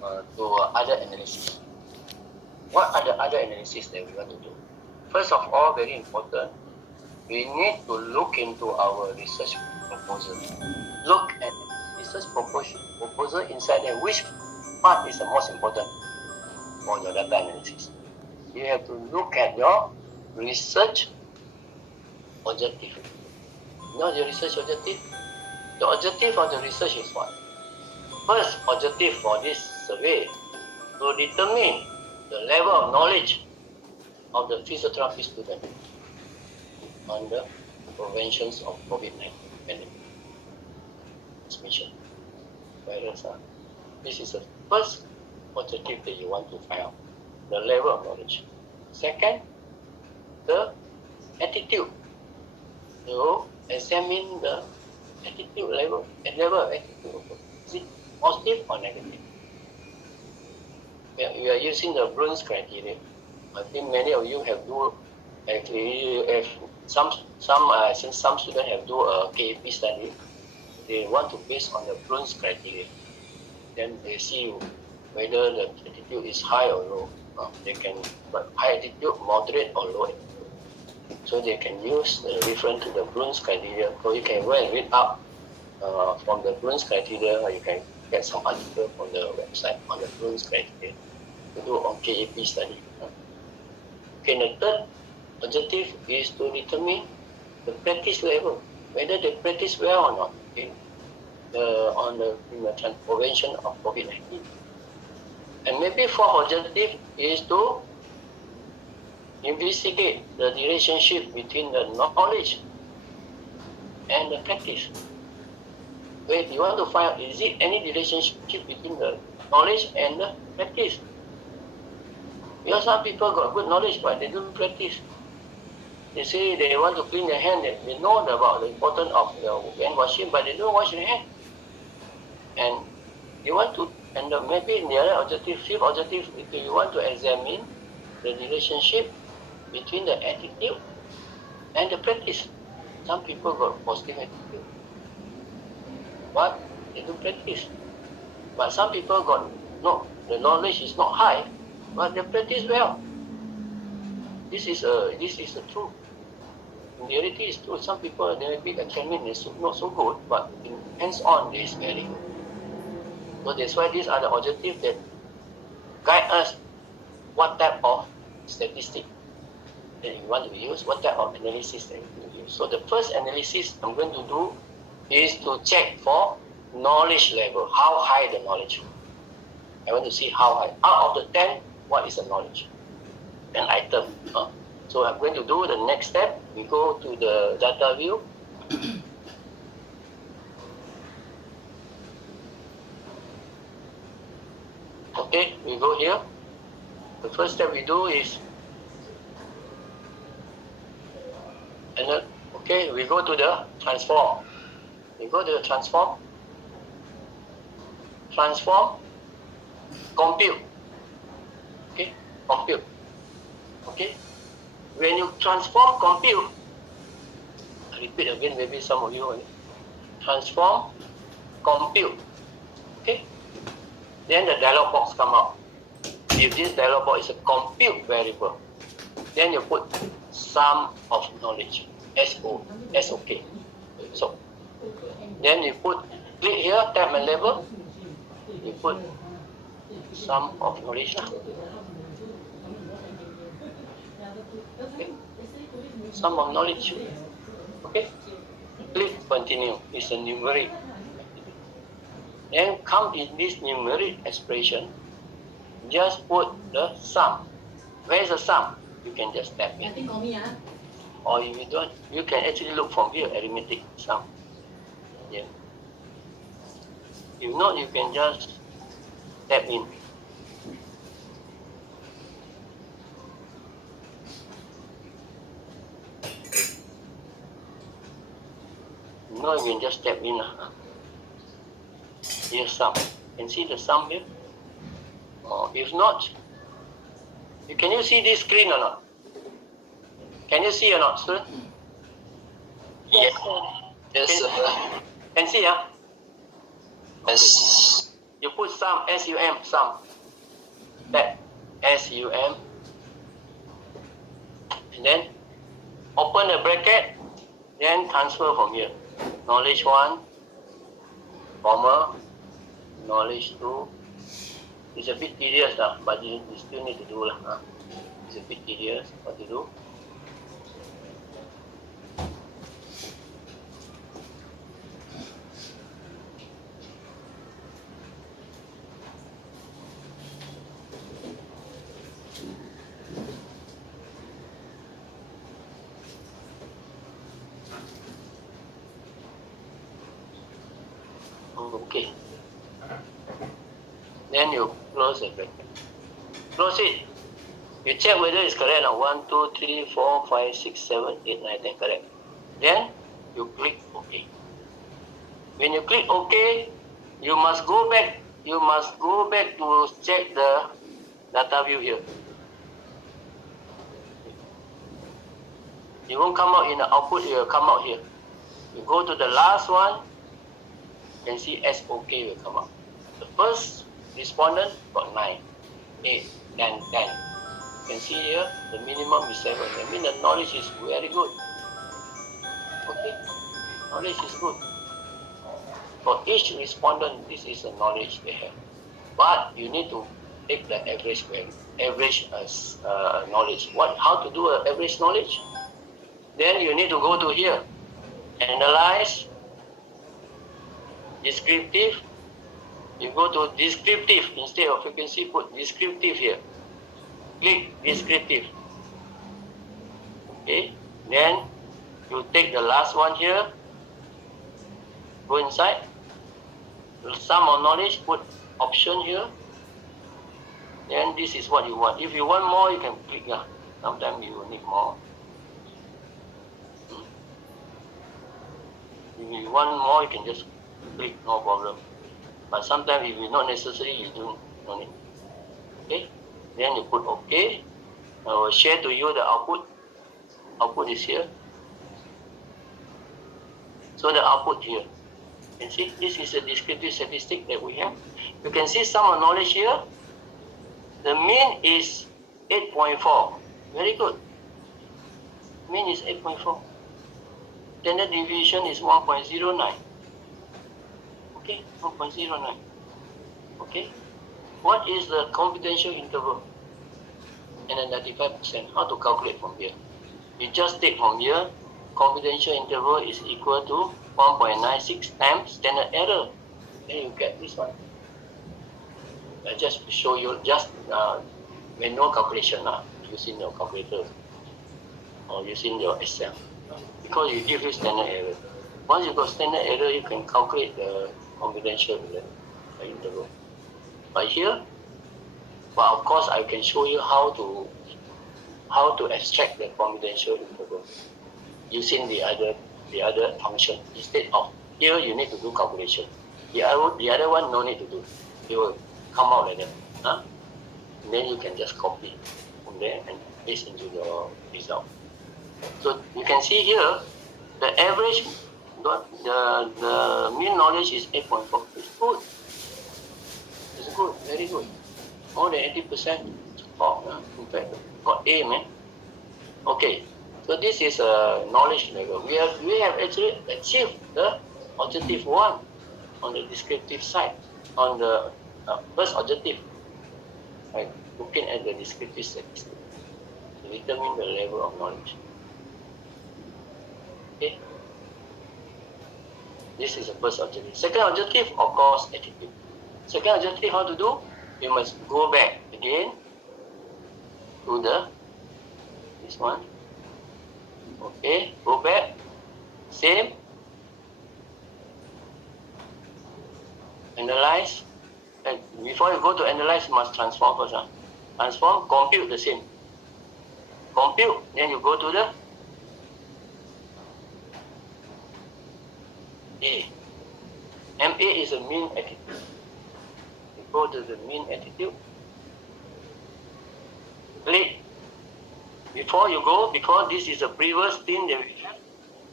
to other analysis. What are the other analysis that we want to do? First of all, very important, we need to look into our research proposal. Look at research proposal inside there. Which part is the most important for your data analysis? You have to look at your research objective. You know your research objective? The objective of the research is what? First objective for this survey to determine the level of knowledge of the physiotherapy student on the preventions of COVID-19 pandemic transmission virus. This is the first objective that you want to find out, the level of knowledge. Second, the attitude. So examine the attitude level of attitude. Is it positive or negative? We are using the Bruns criteria. I think many of you have do actually have some since some students have do a KAP study, they want to base on the Bruns criteria. Then they see whether the attitude is high or low. They can, but high attitude, moderate or low attitude. So they can use the reference to the Bruns criteria. So you can go and read up from the Bruns criteria, or you can get some article from the website on the Bruns criteria to do on KAP study. Okay, the third objective is to determine the practice level, whether they practice well or not in the prevention of COVID-19. And maybe fourth objective is to investigate the relationship between the knowledge and the practice. Wait, you want to find out, is it any relationship between the knowledge and the practice? Because some people got good knowledge, but they don't practice. They say they want to clean their hand, they know about the importance of the hand washing, but they don't wash their hand. And you want to, and maybe the other objective, fifth objective, you want to examine the relationship between the attitude and the practice. Some people got positive attitude, but they don't practice. But some people got, no, the knowledge is not high, but they practice well. This is the truth. In reality, it's true. Some people, they maybe academic is not so good, but in hands-on, it is very good. So that's why these are the objectives that guide us what type of statistic that you want to use, what type of analysis that you want to use. So the first analysis I'm going to do is to check for knowledge level, how high the knowledge. I want to see how high. Out of the 10, what is the knowledge? An item. So I'm going to do the next step. We go to the data view. Okay, we go here. The first step we do is, okay, we go to the transform. We go to the transform. Transform, compute. Okay, compute. Okay, when you transform, compute, I repeat again, maybe some of you, transform, compute. Okay, then the dialog box come out. If this dialog box is a compute variable, then you put sum of knowledge, SOK. So, then you put, click here, tab and label, you put sum of knowledge. Okay. Sum of knowledge. Okay. Click continue. It's a numeric. Then come in this numeric expression, just put the sum. Where is the sum? You can just tap in. Or if you don't, you can actually look from here, arithmetic sum. Yeah. If not, you can just tap in. No, you can just tap in. Here's sum. You can see the sum here. Or if not, can you see this screen or not? Can you see or not, student? Yes, sir. Yes, sir. Can see, huh? Yes. You put sum, S-U-M, sum. That, S-U-M. And then open the bracket, then transfer from here. Knowledge 1, comma, knowledge 2. It's a bit tedious, but you still need to do. It's a bit tedious what to do. Okay. Then you close the bracket. Close it. You check whether it's correct or 1, 2, 3, 4, 5, 6, 7, 8, 9, 10 correct. Then you click OK. When you click OK, you must go back. You must go back to check the data view here. It won't come out in the output, it will come out here. You go to the last one, you can see SOK will come out. The first respondent got 9, 8, 10, 10. You can see here, the minimum is 7. I mean the knowledge is very good. Okay, knowledge is good. For each respondent, this is the knowledge they have. But you need to take the average knowledge. How to do an average knowledge? Then you need to go to here, analyze, descriptive. You go to descriptive instead of frequency, put descriptive here. Click descriptive. Okay, then you take the last one here, go inside, sum of knowledge, put option here. Then this is what you want. If you want more, you can click. Sometimes you will need more. If you want more, you can just click, no problem. But sometimes if it's not necessary, you don't need. Okay? Then you put OK. I will share to you the output. Output is here. So the output here. You can see this is a descriptive statistic that we have. You can see sum of knowledge here. The mean is 8.4. Very good. Mean is 8.4. Standard deviation is 1.09. Okay, 1.09. Okay. What is the confidential interval? And then 95%. How to calculate from here? You just take from here, confidential interval is equal to 1.96 times standard error. Then you get this one. Just to show you, just manual calculation using your calculator or using your Excel. Because you give you standard error. Once you got standard error, you can calculate the confidential interval. But here, but of course, I can show you how to extract the confidential interval using the other function. Instead of here, you need to do calculation. The other one, no need to do. It will come out like that. And then you can just copy from there and paste into your result. So you can see here, the average, the mean knowledge is 8.4. It's good. It's good, very good. More than 80%. In fact, got A, man. Okay, so this is a knowledge level. We have actually achieved the objective 1 on the descriptive side, on the first objective, right? Looking at the descriptive statistics to determine the level of knowledge. Okay, this is the first objective. Second objective, of course, attitude. Second objective, how to do? You must go back again to this one. Okay, go back, same, analyze. And before you go to analyze, you must transform first. Transform, compute the same. Compute, then you go to the A. MA is a mean attitude. You go to the mean attitude. Click. Before you go, because this is a previous thing that we have,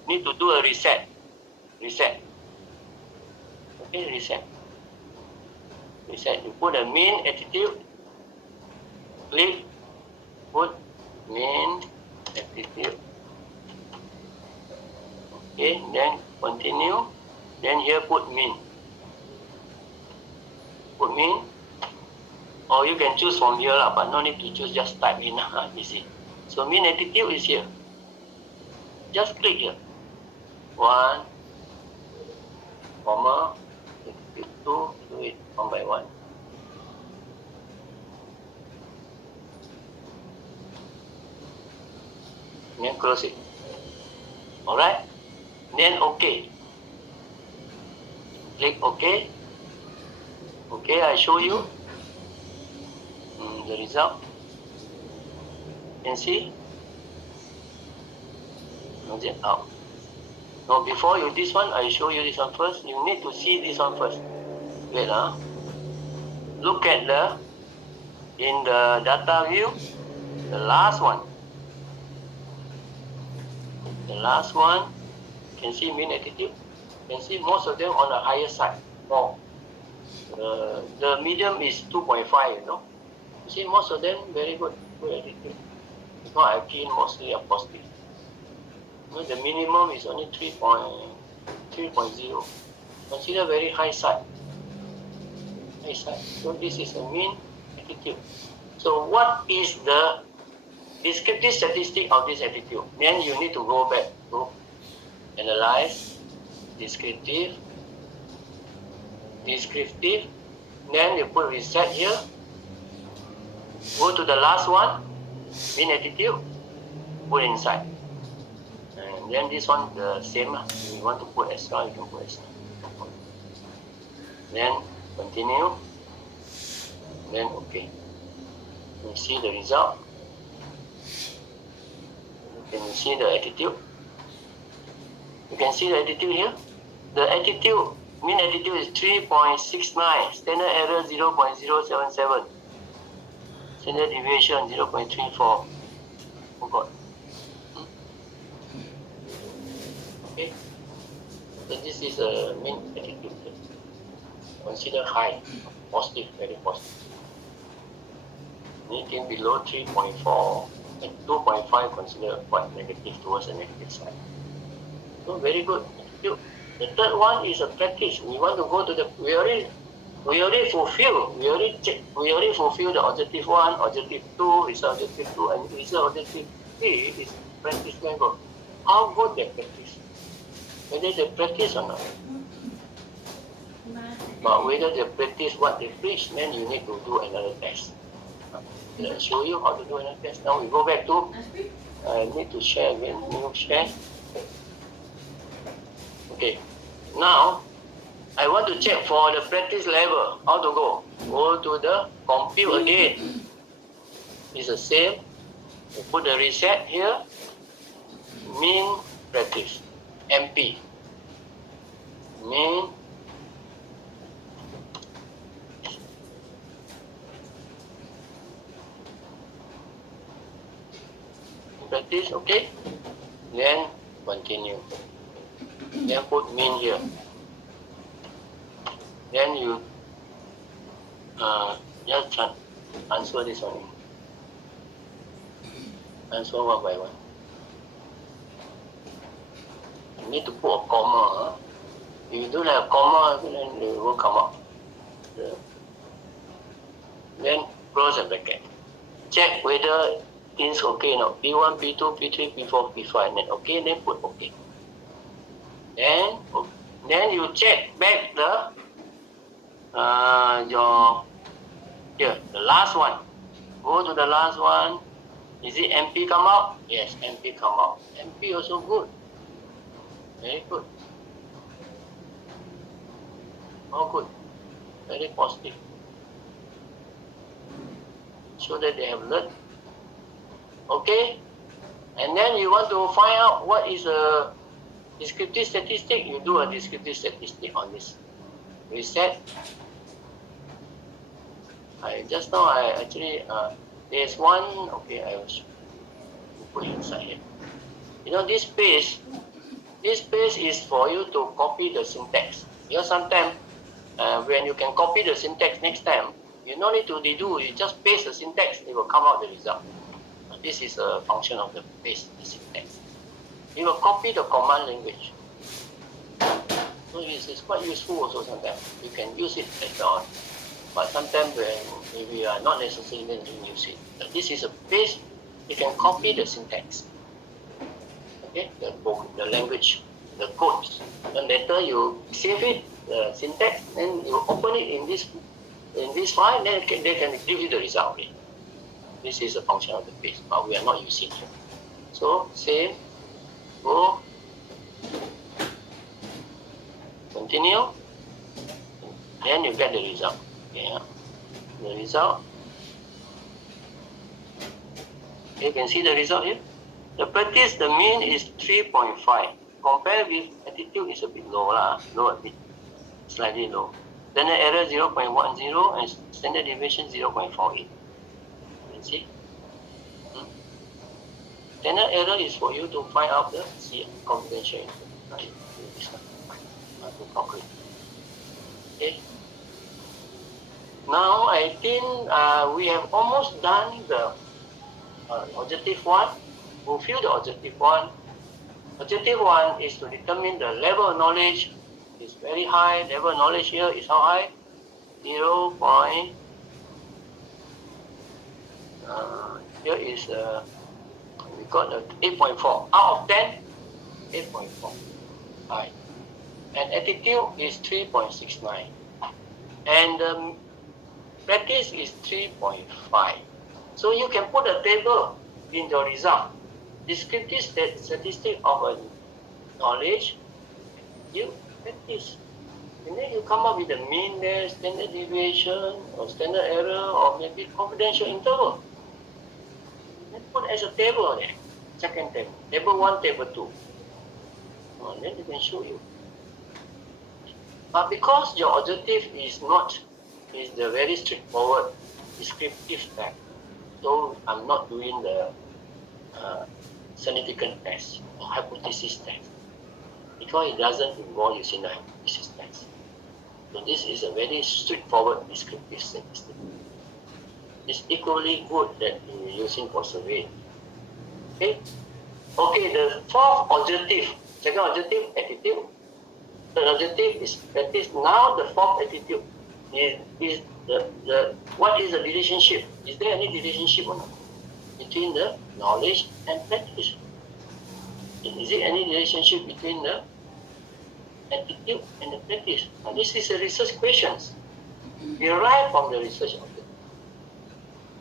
need to do a reset. Reset. Okay, reset. reset. You put the mean attitude, click, put mean attitude. Okay, then continue. Then here put mean. Put mean. Or you can choose from here, but no need to choose, just type in, easy. So mean attitude is here. Just click here. 1, comma, 2, do it one by one. Then close it. Alright? Then OK. Click OK. Okay, I show you the result. You can see? Not yet out. Now before you this one, I show you this one first. You need to see this one first. Wait, look at in the data view, the last one. The last one, you can see mean attitude. You can see most of them on the higher side. More. The medium is 2.5, you know. You see most of them very good attitude. Because I feel mostly are positive. You know, the minimum is only 3.0. Consider very high side. High side. So this is a mean attitude. So what is the descriptive statistic of this attitude? Then you need to go back to analyze, descriptive, then you put reset here, go to the last one, mean attitude, put inside. And then this one the same, if you want to put extra, you can put extra. Then continue, then OK. You see the result. Can you see the attitude? You can see the attitude here. The attitude, mean attitude is 3.69, standard error 0.077, standard deviation 0.34. Oh God. Okay. So this is a mean attitude. Consider high, positive, very positive. Anything below 3.4 and 2.5 consider quite negative, towards the negative side. So very good attitude. The third one is a practice. We want to go to the we already fulfill the objective 1, objective 2, result objective 2, and result objective 3 is practice level. How good they practice? Whether they practice or not. But whether they practice what they preach, then you need to do another test. I'll show you how to do another test. Now we go back to, I need to share again, new share. Okay, now I want to check for the practice level, how to go. Go to the compute again. It's the same. You put the reset here, mean practice, MP. Mean practice, okay? Then continue. Then put mean here. Then you just answer this one. Answer one by one. You need to put a comma. If you don't have a comma, then it won't come up. Then close the bracket. Check whether things okay or not. P1, P2, P3, P4, P5. Then okay, then put okay. Then you check back the the last one. Go to the last one. Is it MP come out? Yes, MP come out. MP also good. Very good. Oh, good. Very positive. So that they have learned. Okay? And then you want to find out what is a descriptive statistic. You do a descriptive statistic on this. Reset. Just now I actually there's one. Okay, I will put it inside here. You know this page is for you to copy the syntax. You know sometimes when you can copy the syntax next time, you no need to redo, you just paste the syntax, it will come out the result. This is a function of the paste the syntax. You will copy the command language. So it's quite useful also sometimes. You can use it later on. But sometimes when we are not necessarily going to use it. But this is a paste, you can copy the syntax. Okay, the language, the codes. Then later you save it, the syntax, then you open it in this file, then they can give you the result. This is a function of the paste, but we are not using it. So save, go, continue, then you get the result. Yeah, the result. You can see the result here. The practice, the mean is 3.5. Compared with attitude is a bit low, low a bit, slightly low. Standard error 0.10 and standard deviation 0.48. You can see. Standard error is for you to find out the confidential interval. Right? This one. To calculate. Okay. Now I think we have almost done the objective 1. Fulfill the objective 1. Objective 1 is to determine the level of knowledge is very high. Level of knowledge here is how high? 0. Here is we got 8.4 out of 10. 8.4. High. And attitude is 3.69. And practice is 3.5. So you can put a table in your result. Descriptive statistic of a knowledge, you practice. And then you come up with the mean there, standard deviation, or standard error, or maybe confidential interval. And put as a table there. Second table. Table 1, table 2. And then you can show you. But because your objective is the very straightforward descriptive test, so I'm not doing the significant test or hypothesis test because it doesn't involve using the hypothesis test. So this is a very straightforward descriptive statistic. It's equally good that you're using for survey. Okay, the fourth objective, second objective, attitude. The objective is practice. Now the fourth attitude is the what is the relationship? Is there any relationship or not between the knowledge and practice? Is there any relationship between the attitude and the practice? Now, this is a research question derived from the research objective.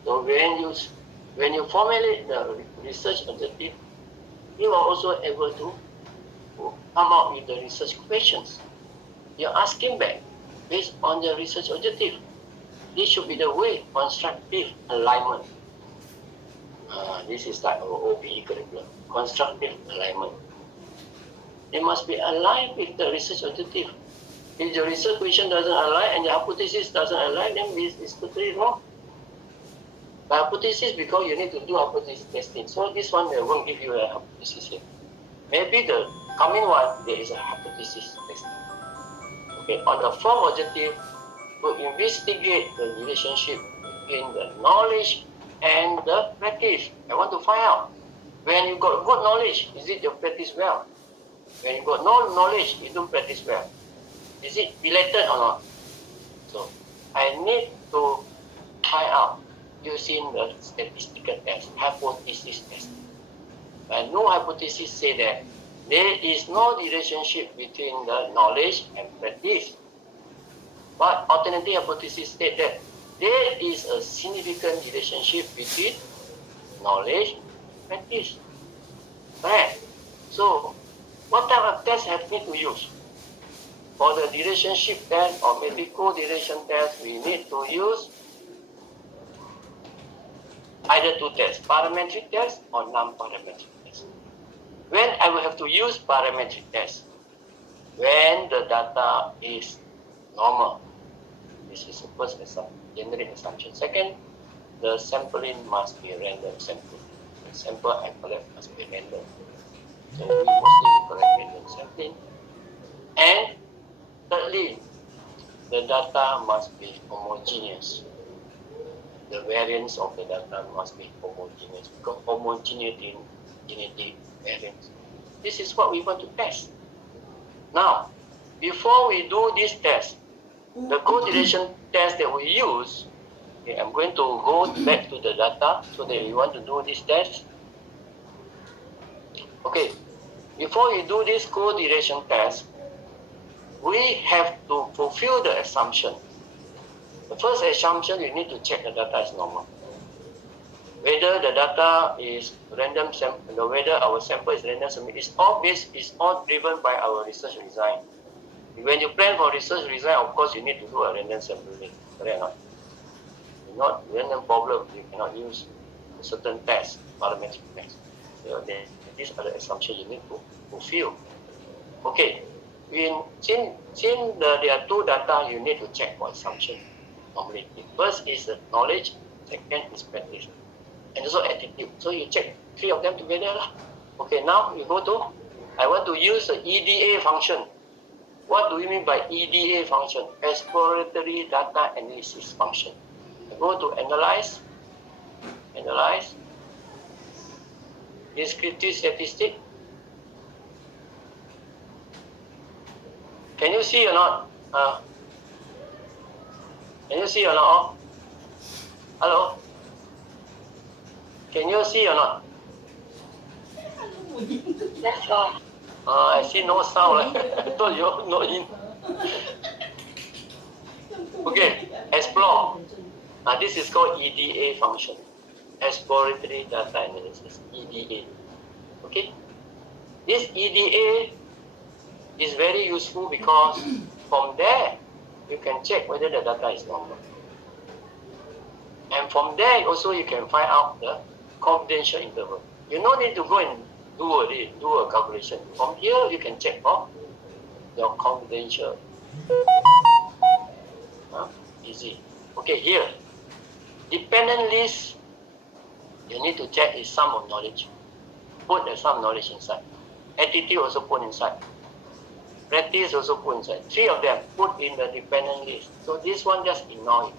So when you formulate the research objective, you are also able to come up with the research questions. You're asking back based on the research objective. This should be the way, constructive alignment. This is like our OBE curriculum, constructive alignment. They must be aligned with the research objective. If the research question doesn't align and the hypothesis doesn't align, then it's totally wrong. By hypothesis, because you need to do hypothesis testing. So this one, they won't give you a hypothesis here. Maybe the coming one, there is a hypothesis testing. Okay, on the fourth objective, to investigate the relationship between the knowledge and the practice. I want to find out, when you got good knowledge, is it you practice well? When you got no knowledge, you don't practice well. Is it related or not? So, I need to find out using the statistical test, hypothesis test. And no hypothesis say that there is no relationship between the knowledge and practice. But alternative hypothesis state that there is a significant relationship between knowledge and practice. Right? So, what type of test have we to use? For the relationship test or maybe correlation test, we need to use either two tests, parametric test or non-parametric test. When I will have to use parametric test? When the data is normal. This is the first generic assumption. Second, the sampling must be random sampling. The sample I collect must be random. So we mostly collect random sampling. And thirdly, the data must be homogeneous. The variance of the data must be homogeneous, because homogeneity variance. This is what we want to test. Now, before we do this test, the correlation test that we use, okay, I'm going to go back to the data so that you want to do this test. Okay, before you do this correlation test, we have to fulfill the assumption. The first assumption, you need to check the data is normal. Whether the data is random sample, whether our sample is random sample, is all driven by our research design. When you plan for research design, of course, you need to do a random sampling, correct or not? If not random problem, you cannot use a certain test, parametric test. So then, these are the assumptions you need to fulfill. Okay, since there are two data, you need to check for assumption. Normally, first is the knowledge, second is practice, and also attitude. So you check three of them together. Okay, now you go to, I want to use the EDA function. What do we mean by EDA function? Exploratory data analysis function. I go to analyze, descriptive statistic. Can you see or not? Can you see or not? Hello? Can you see or not? That's all. I see no sound. I thought you're not in. Okay, explore. This is called EDA function. Exploratory data analysis, EDA. Okay? This EDA is very useful because from there, you can check whether the data is normal. And from there, also you can find out the confidential interval. You don't need to go and do a calculation. From here, you can check for your confidential. Easy. Okay, here. Dependent list, you need to check is sum of knowledge. Put the sum of knowledge inside. Attitude also put inside. Practice also put inside. Three of them put in the dependent list. So this one just ignore it.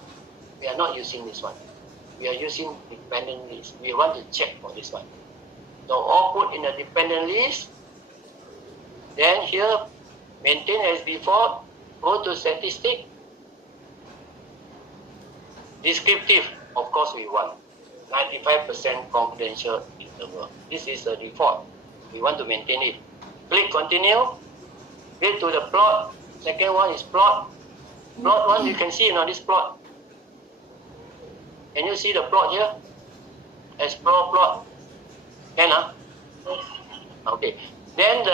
We are not using this one. We are using dependent list. We want to check for this one. So all put in the dependent list. Then here, maintain as default. Go to statistic. Descriptive, of course we want. 95% confidential interval. This is the default. We want to maintain it. Click continue. Get to the plot. Second one is plot. Plot one, you can see this plot. Can you see the plot here? Explore plot. Can Okay. Then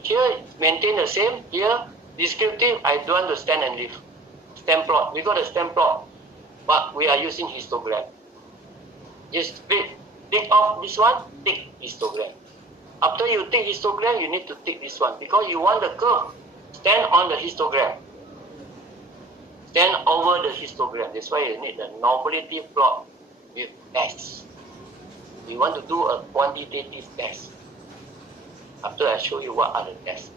here maintain the same. Here descriptive. I don't want to stand and leave. Stem plot. We got a stem plot, but we are using histogram. Just tick off this one. Tick histogram. After you take histogram, you need to take this one because you want the curve. Stand on the histogram. Stand over the histogram. That's why you need the normality plot with tests. You want to do a quantitative test. After I show you what are the tests.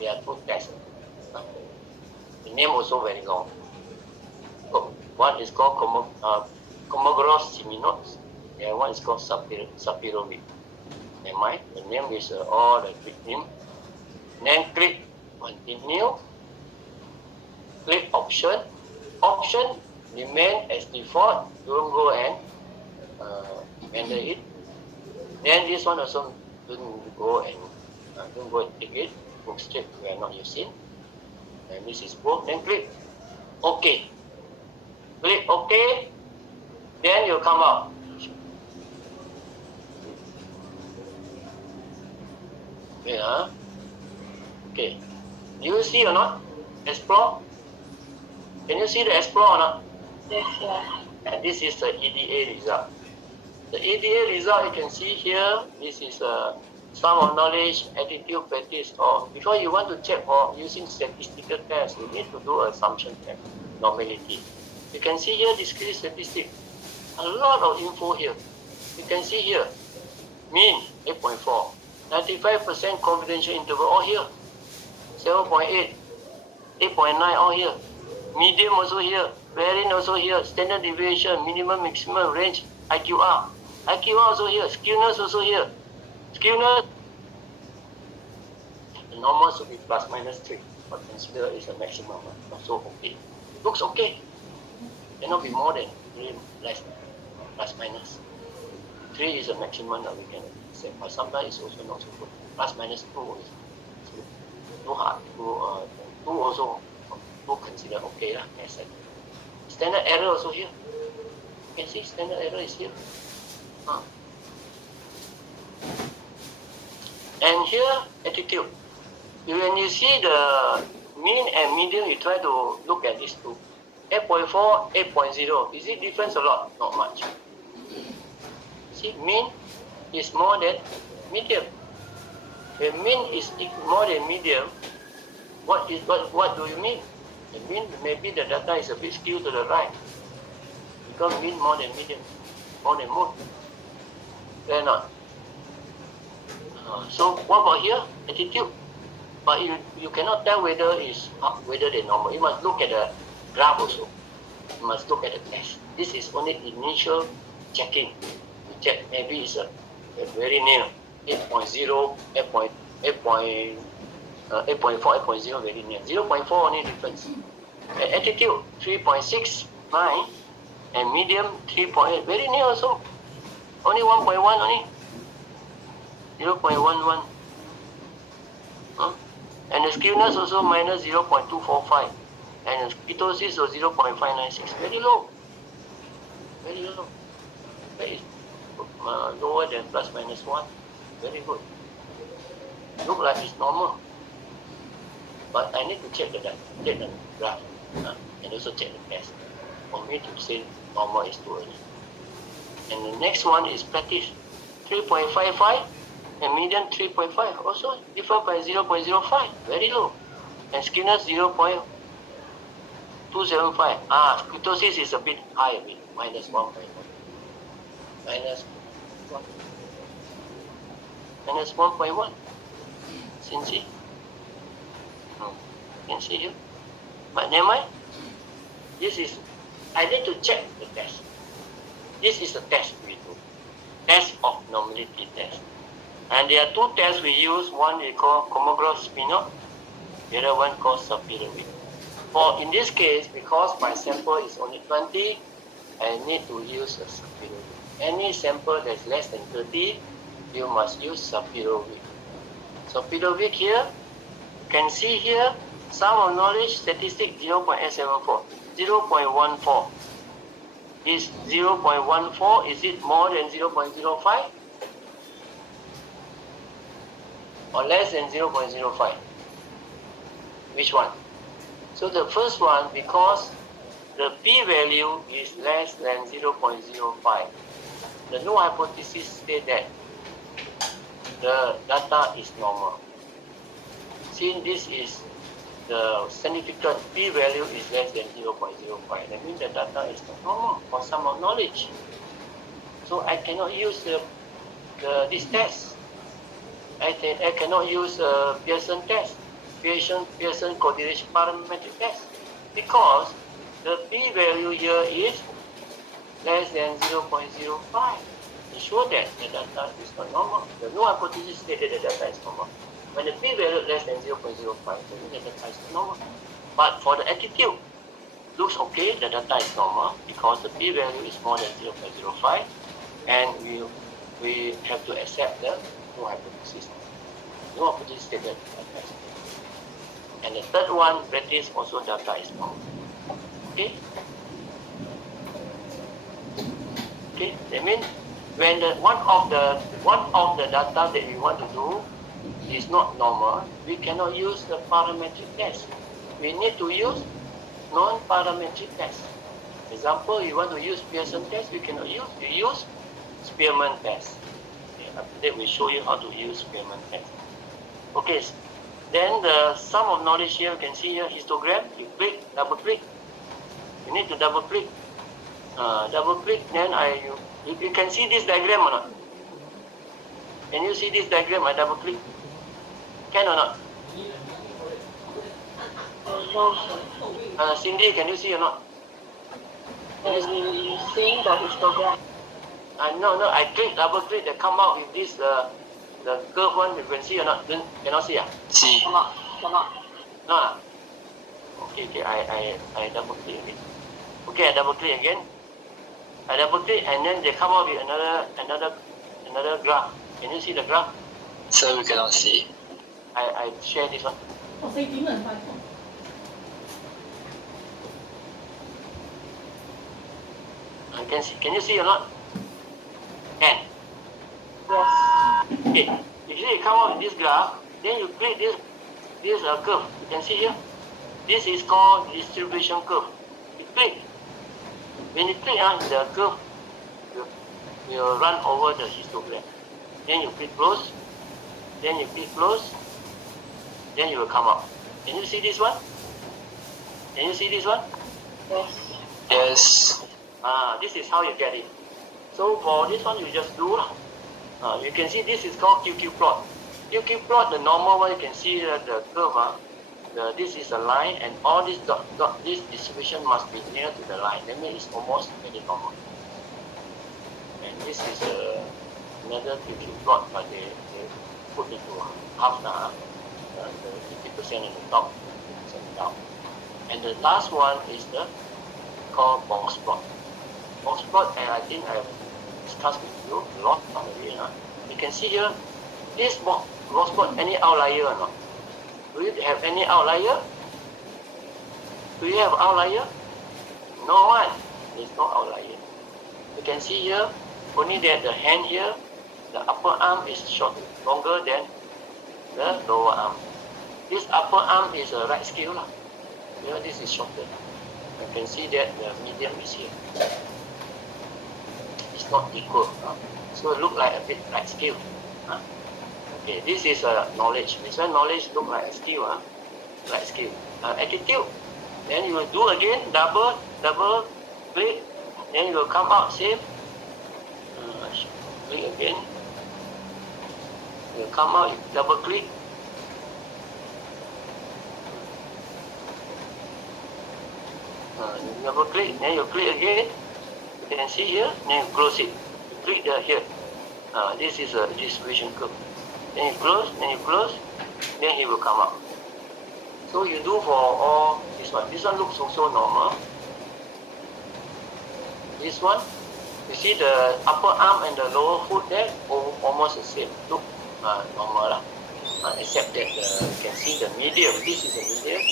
There are two tests. The name also very long. One is called Kolmogorov-Smirnov. The one is called Sapirovic. Never mind. The name is all the big name. Then click continue. Click option. Option remain as default. Don't go and enter it. Then this one also don't go and take it. Go straight. We are not using. And this is both. Then click OK. Click OK. Then you come out. Okay. Do you see or not? Explore. Can you see the explore or not? Yes, sir. And this is the EDA result. The EDA result you can see here. This is sum of knowledge, attitude, practice. Or because you want to check for using statistical test, you need to do assumption test, normality. You can see here discrete statistic. A lot of info here. You can see here. Mean 8.4. 95% confidential interval all here. 7.8. 8.9 all here. Medium also here. Variance also here. Standard deviation, minimum, maximum, range, IQR. IQR also here. Skewness also here. Skewness, the normal should be plus minus 3, but consider is a maximum. So okay. Looks okay. Cannot be more than 3, less, plus minus. 3 is a maximum that we can say, but sometimes it's also not so good. Plus minus 2 is too hard. 2 also, 2 consider okay lah. Standard error also here. You can see standard error is here. And here, attitude. When you see the mean and median, you try to look at these two. 8.4, 8.0. Is it difference a lot? Not much. See, mean is more than medium. When mean is more than medium, what do you mean? The mean, maybe the data is a bit skewed to the right. Because mean more than medium, more than moon. Fair not. So what about here? Attitude. But you cannot tell whether it's up, whether they're normal. You must look at the graph also. You must look at the test. This is only initial checking. You check maybe it's a very near 8.0, 8.4, 8.0 very near. 0.4 only difference. Attitude 3.69 and medium 3.8 very near also. Only 1.1 only. 0.11. And the skewness also minus 0.245. And the ketosis was 0.596. Very low. Very low. Very lower than plus minus 1. Very good. Look like it's normal. But I need to check the graph. And also check the test. For me to say normal is too early. And the next one is practice. 3.55 and median 3.5. Also differ by 0.05. Very low. And skewness 0.275. Ketosis is a bit high a bit. Minus 1.1. Minus 1. Minus 1.1. Since you can see here. But never mind. This is, I need to check the test. This is a test we do. Test of normality test. And there are two tests we use. One we call Kolmogorov Smirnov. The other one called Sapir-Wheel. For in this case, because my sample is only 20, I need to use a Sapir-Wheel. Any sample that's less than 30, you must use Sapir-Wheel. Sapir-Wheel here, you can see here, sum of knowledge statistic 0.874, 0.14. Is 0.14, is it more than 0.05? Or less than 0.05? Which one? So the first one, because the p-value is less than 0.05. The null hypothesis states that the data is normal. Since this is the significant p-value is less than 0.05, that means the data is not normal for sum of knowledge. So I cannot use this test. I cannot use Pearson test, Pearson correlation parametric test, because the p-value here is less than 0.05. It shows that the data is not normal. The null hypothesis stated that the data is normal. When the p-value less than 0.05, the data is normal. But for the attitude, looks okay, the data is normal because the p-value is more than 0.05, and we have to accept the null hypothesis. Null hypothesis stated the data is normal. And the third one, practice also data is normal. Okay? Okay, that means when one of the data that we want to do is not normal, we cannot use the parametric test. We need to use non-parametric test. Example, you want to use Pearson test, we cannot use. You use Spearman test. Okay, after that we show you how to use Spearman test. Okay, then the sum of knowledge here, you can see here histogram. You click, double click. You need to double click. Then you can see this diagram or not? Can you see this diagram? I double click. Can or not? No, sir. Cindy, can you see or not? You seeing the histogram? No, I double click, they come out with this, the curve one, you can see or not? Cannot see? See. Cannot. No. Okay, I double click again. Okay, I double click again. I double click and then they come out with another graph. Can you see the graph? Sir, we cannot see. I share this one. Can you see or not? Can. Yes. Okay. Usually you come out with this graph, then you click this curve. You can see here. This is called distribution curve. You click. When you click the curve will run over the histogram. Then you click close. Then you click close. Then you will come out. Can you see this one? Can you see this one? Yes. Yes. This is how you get it. So for this one, you just do. You can see this is called QQ plot. QQ plot, the normal one, you can see the curve. This is a line, and all this this distribution must be near to the line. That means it's almost very normal. And this is another QQ plot, but they put into half the 50% in the top, 50% down. And the last one is the called box plot. Box plot, and I think I've discussed with you a lot already. You can see here, this box plot, any outlier or not? Do you have any outlier? Do you have outlier? No one. There's no outlier. You can see here, only that the hand here, the upper arm is longer than the lower arm. This upper arm is a right scale. Here, this is shorter. You can see that the medium is here. It's not equal. So it look like a bit right scale. Okay, this is knowledge. This one knowledge look like a skill, like skill. Attitude. Then you will do again, double click. Then you will come out same. Click again. You will come out, you double click. You double click. Then you click again. You can see here. Then you close it. You click here. This is a distribution curve. Then you close, then it will come out. So you do for all this one. This one looks also normal. This one, you see the upper arm and the lower foot there, almost the same. Look normal. Except that you can see the medium. This is the medium.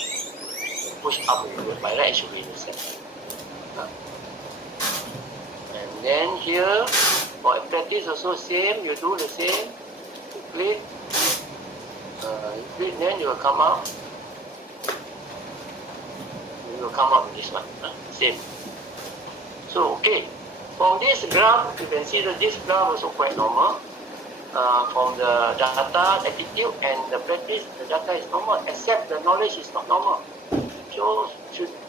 Push up a little bit. By right, it should be the same. And then here, for practice also same. You do the same. Click, then you will come out. You will come out with this one, same. So okay, from this graph you can see that this graph also quite normal. From the data, attitude, and the practice, the data is normal, except the knowledge is not normal. So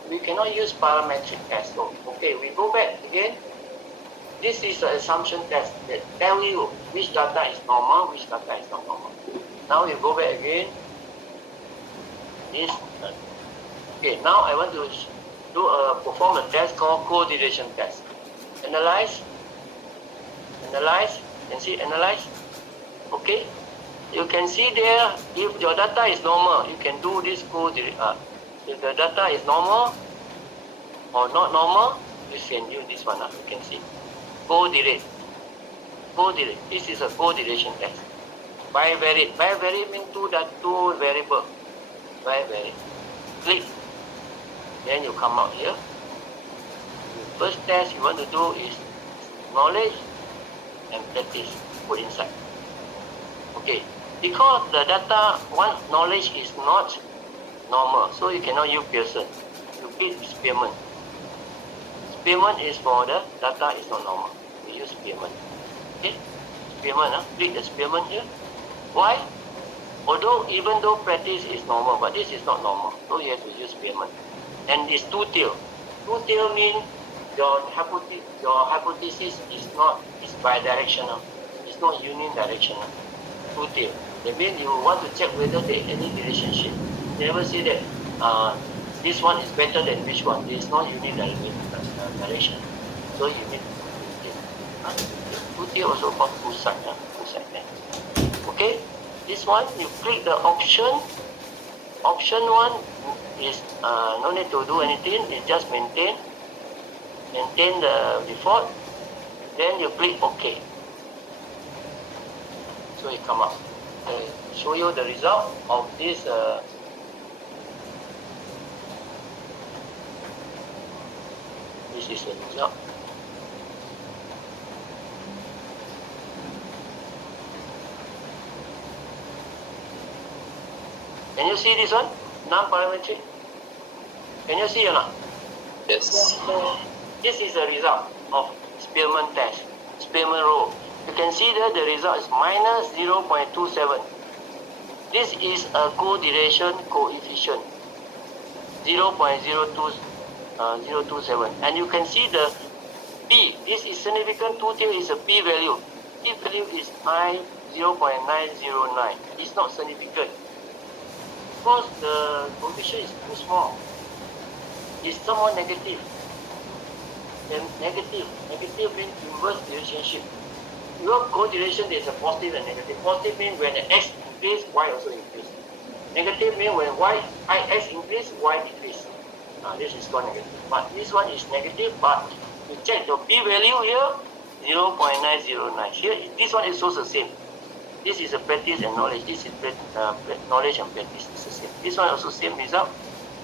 we cannot use parametric test. So okay, we go back again. This is the assumption test that tell you which data is normal, which data is not normal. Now you go back again. This. Okay, now I want to perform a test called correlation test. Analyze. Can see analyze. Okay. You can see there if your data is normal, you can do this if the data is normal or not normal, you can use this one. You can see. Correlate. This is a correlation test. Bivariate. Bivariate means two variable. Bivariate. Click. Then you come out here. The first test you want to do is knowledge and practice. Put inside. Okay. Because the data, knowledge is not normal, so you cannot use Pearson. You click Spearman. Spearman is for the data is not normal. We use Spearman. Okay? Spearman, click the Spearman here. Why? Even though practice is normal, but this is not normal. So you have to use Spearman. And it's two-tail. Two-tail means your hypothesis is bidirectional. It's not unidirectional. Two-tail. That means you want to check whether there is any relationship. Never say that this one is better than which one. There is no unidirection. So you need two-tier also got two side. Okay, this one you click the option. Option 1 is no need to do anything. It just maintain the default. Then you click OK. So it come up. Show you the result of this. This is the result. Can you see this one? Non-parametric. Can you see or not? Yes. Yes, sir. This is the result of Spearman test, Spearman rule. You can see that the result is minus 0.27. This is a co-duration coefficient, 0.027. And you can see the P. This is significant. Two-tier is a P value. P value is 0.909. It's not significant because the coefficient is too small. It's somewhat negative. Then negative means inverse relationship. Your co-duration is a positive and negative. Positive means when the x increase, y also increase. Negative means when x increase, y decrease. This is called negative. But this one is negative, but you check the p value here, 0.909. Here, this one is also the same. This is a practice and knowledge. This is knowledge and practice. It's the same. This one also same result.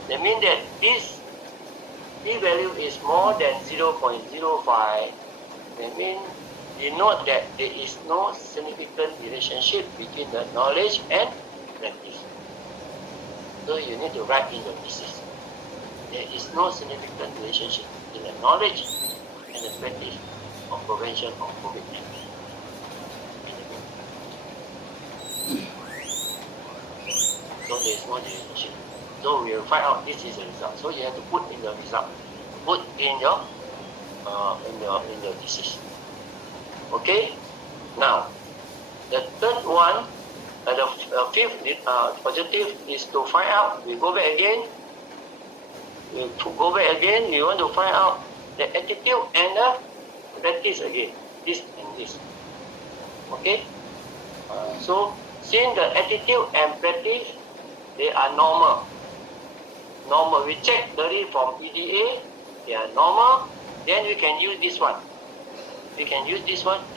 That means that this p value is more than 0.05. That means you note that there is no significant relationship between the knowledge and practice. So you need to write in your thesis. There is no significant relationship between the knowledge and the practice of prevention of COVID-19. So there is no relationship. So we will find out this is the result. So you have to put in the result. Put in your thesis. Okay. Now, the third one, the fifth objective is to find out. We go back again. We want to find out the attitude and the practice again. This and this. Okay. So since the attitude and practice, they are normal. We check the from EDA. They are normal. Then we can use this one.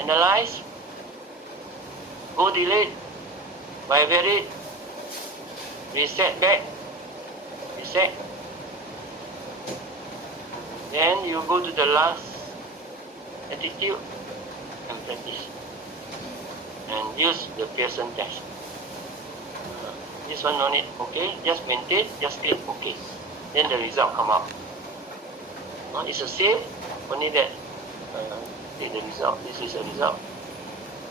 Analyze, go delete, bivariate, reset back, reset. Then you go to the last attitude and practice. And use the Pearson test. This one no need, okay, just maintain, just click OK. Then the result come out. It's the same, only that take the result. This is the result.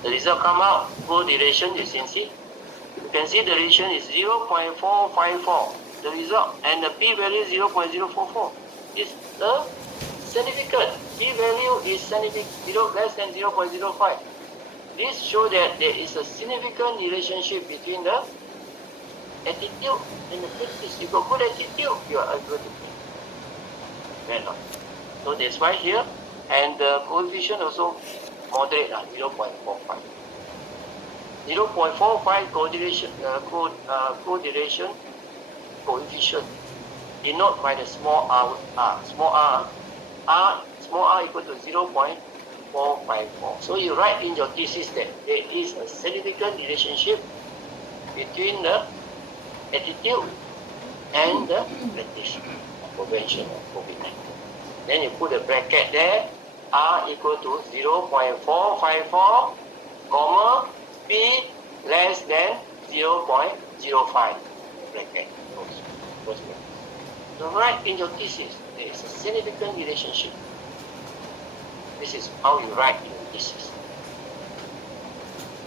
The result come out, go duration, you can see. You can see the duration is 0.454. The result and the p value is 0.044. Is the significant. P value is significant, less than 0.05. This shows that there is a significant relationship between the attitude and the practice. You got good attitude, you are able to play. So that's why here, and the coefficient also moderate, 0.45. 0.45 co-duration coefficient denoted by the small r. Small r equal to 0.454. So you write in your thesis that there is a significant relationship between the attitude and the practice of prevention of COVID-19. Then you put a bracket there, r equal to 0.454, comma, p less than 0.05, bracket. So write in your thesis, there is a significant relationship. This is how you write in your thesis.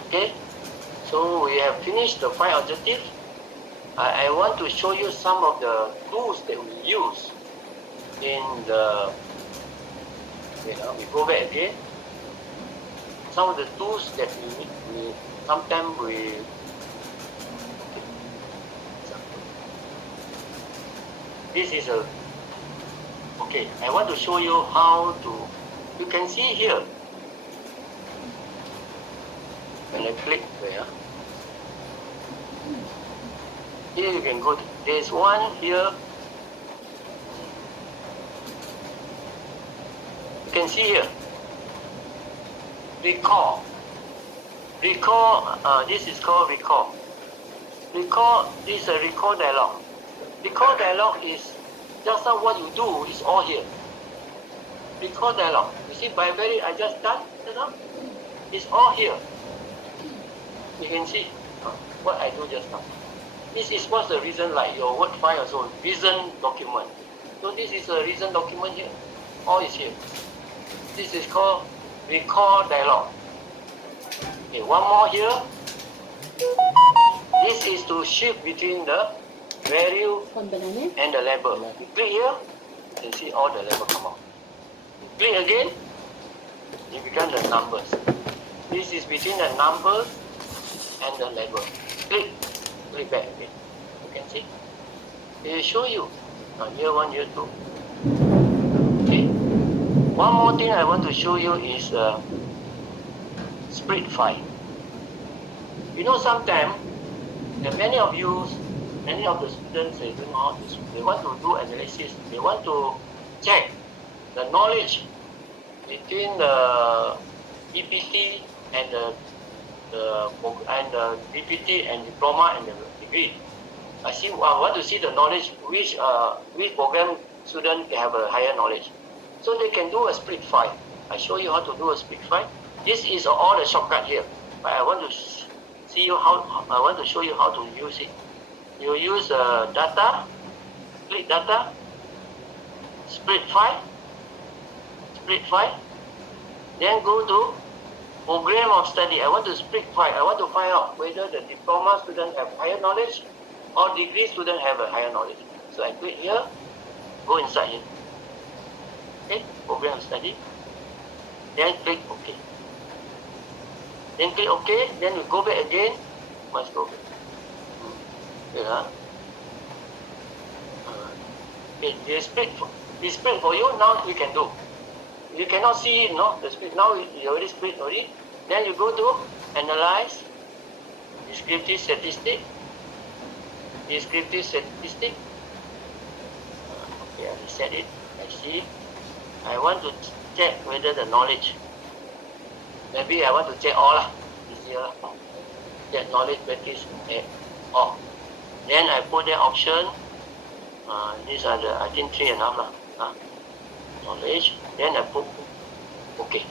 Okay, so we have finished the 5 objectives. I want to show you some of the tools that we use in the, we go back again. Some of the tools that sometimes we, This is a, okay, I want to show you how to, you can see here, when I click there, here you can go, there's one here, you can see here, recall, this is called recall. Recall, this is a recall dialog. Recall dialog is just now what you do is all here. Recall dialog. You see, I just done just now. It's all here. You can see what I do just now. This is what's the reason, like your Word file also, reason document. So this is a reason document here. All is here. This is called recall dialog. Okay, one more here. This is to shift between the value and the label. You click here, you can see all the label come out. You click again, it becomes the numbers. This is between the numbers and the label. Click back again. You can see. It will show you year 1, year 2. Okay. One more thing I want to show you is split file. You know, sometimes many of the students, they want to do analysis. They want to check the knowledge between the EPT and the DPT and diploma and the degree. I want to see the knowledge which program student have a higher knowledge, so they can do a split file. I show you how to do a split file. This is all the shortcut here, but I want to show you how to use it. You use data, click data, split file, then go to program of study. I want to split file. I want to find out whether the diploma student have higher knowledge or degree student have a higher knowledge. So I click here, go inside here. Okay, program of study. Then click OK. Then click OK, then we go back again. Must go back. Yeah. Okay, the split for you, now you can do. You cannot see it, no? The split, now you already split already. Then you go to analyze, descriptive statistic. Okay, I reset it. I see. I want to check whether the knowledge. Maybe I want to check all lah. Easier. Check knowledge practice all. Then I put the option. These are the, I think 3 enough lah. Knowledge. Then I put OK.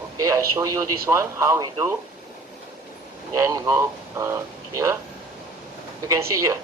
Okay, I show you this one how we do. Then go here. You can see here.